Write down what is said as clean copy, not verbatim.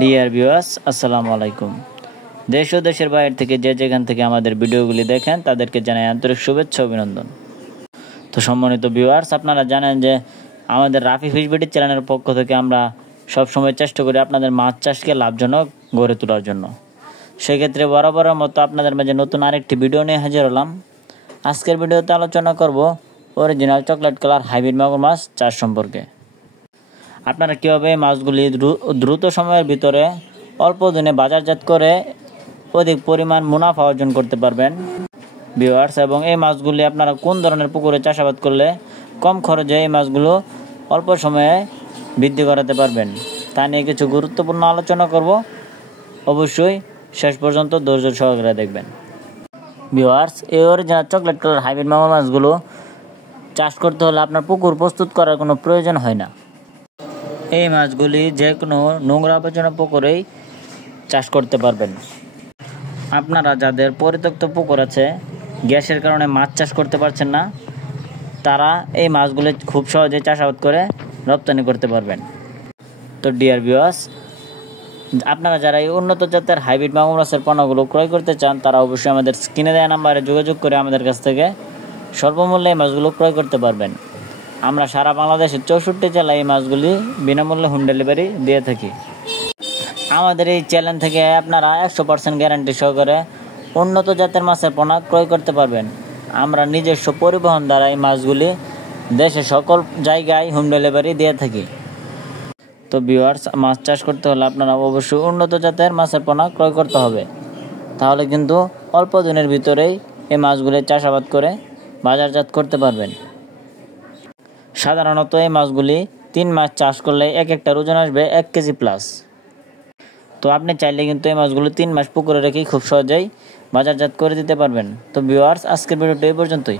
Dear viewers, আসসালামু আলাইকুম। দেশ ও দেশের বাইরে থেকে যে যেখান থেকে আমাদের ভিডিওগুলি দেখেন তাদেরকে জানাই আন্তরিক শুভেচ্ছা অভিনন্দন। তো সম্মানিত ভিউয়ার্স, আপনারা জানেন যে আমাদের রাফি ফিশ বিডি চ্যানেলের পক্ষ থেকে আমরা সবসময় চেষ্টা করি আপনাদের মাছ চাষকে লাভজনক গড়ে তোলার জন্য। সেক্ষেত্রে বরাবরের মতো আপনাদের মাঝে নতুন আরেকটি ভিডিও নিয়ে হাজির হলাম। আজকের ভিডিওতে আলোচনা করব অরিজিনাল চকলেট কালার হাইব্রিড মাগুর মাছ চাষ সম্পর্কে। আপনারা কীভাবে মাছগুলি দ্রুত সময়ের ভিতরে অল্প দিনে বাজারজাত করে অধিক পরিমাণ মুনাফা অর্জন করতে পারবেন ভিউয়ার্স, এবং এই মাছগুলি আপনারা কোন ধরনের পুকুরে চাষাবাদ করলে কম খরচে এই মাছগুলো অল্প সময়ে বৃদ্ধি করাতে পারবেন তা নিয়ে কিছু গুরুত্বপূর্ণ আলোচনা করব। অবশ্যই শেষ পর্যন্ত ধৈর্য সহকারে দেখবেন ভিউয়ার্স। এই অরিজিনাল চকলেট কালার হাইব্রিড মাগুর মাছগুলো চাষ করতে হলে আপনার পুকুর প্রস্তুত করার কোনো প্রয়োজন হয় না। এই মাছগুলি যে কোনো নোংরা আবর্জনা পুকুরেই চাষ করতে পারবেন। আপনারা যাদের পরিত্যক্ত পুকুর আছে, গ্যাসের কারণে মাছ চাষ করতে পারছেন না, তারা এই মাছগুলি খুব সহজে চাষাবাদ করে রপ্তানি করতে পারবেন। তো ডিয়ার ভিউয়ার্স, আপনারা যারা এই উন্নত জাতের হাইব্রিড মাগুর মাছের পণ্যগুলো ক্রয় করতে চান, তারা অবশ্যই আমাদের স্ক্রিনে দেওয়া নাম্বারে যোগাযোগ করে আমাদের কাছ থেকে স্বল্পমূল্যে এই মাছগুলো ক্রয় করতে পারবেন। আমরা সারা বাংলাদেশের 64 জেলায় এই মাছগুলি বিনামূল্যে হোম ডেলিভারি দিয়ে থাকি। আমাদের এই চ্যানেল থেকে আপনারা 100% গ্যারান্টি সহকারে উন্নত জাতের মাছের পোনা ক্রয় করতে পারবেন। আমরা নিজস্ব পরিবহন দ্বারা এই মাছগুলি দেশের সকল জায়গায় হোম ডেলিভারি দিয়ে থাকি। তো ভিউয়ার্স, মাছ চাষ করতে হলে আপনারা অবশ্যই উন্নত জাতের মাছের পোনা ক্রয় করতে হবে। তাহলে কিন্তু অল্প দিনের ভিতরেই এই মাছগুলি চাষাবাদ করে বাজারজাত করতে পারবেন। সাধারণত এই মাছগুলি 3 মাস চাষ করলে এক একটার ওজন আসবে 1 কেজি প্লাস। তো আপনি চাইলে কিন্তু এই মাছগুলো 3 মাস পুকুরে রেখেই খুব সহজেই বাজারজাত করে দিতে পারবেন। তো ভিউয়ার্স, আজকের ভিডিওটা এই পর্যন্তই।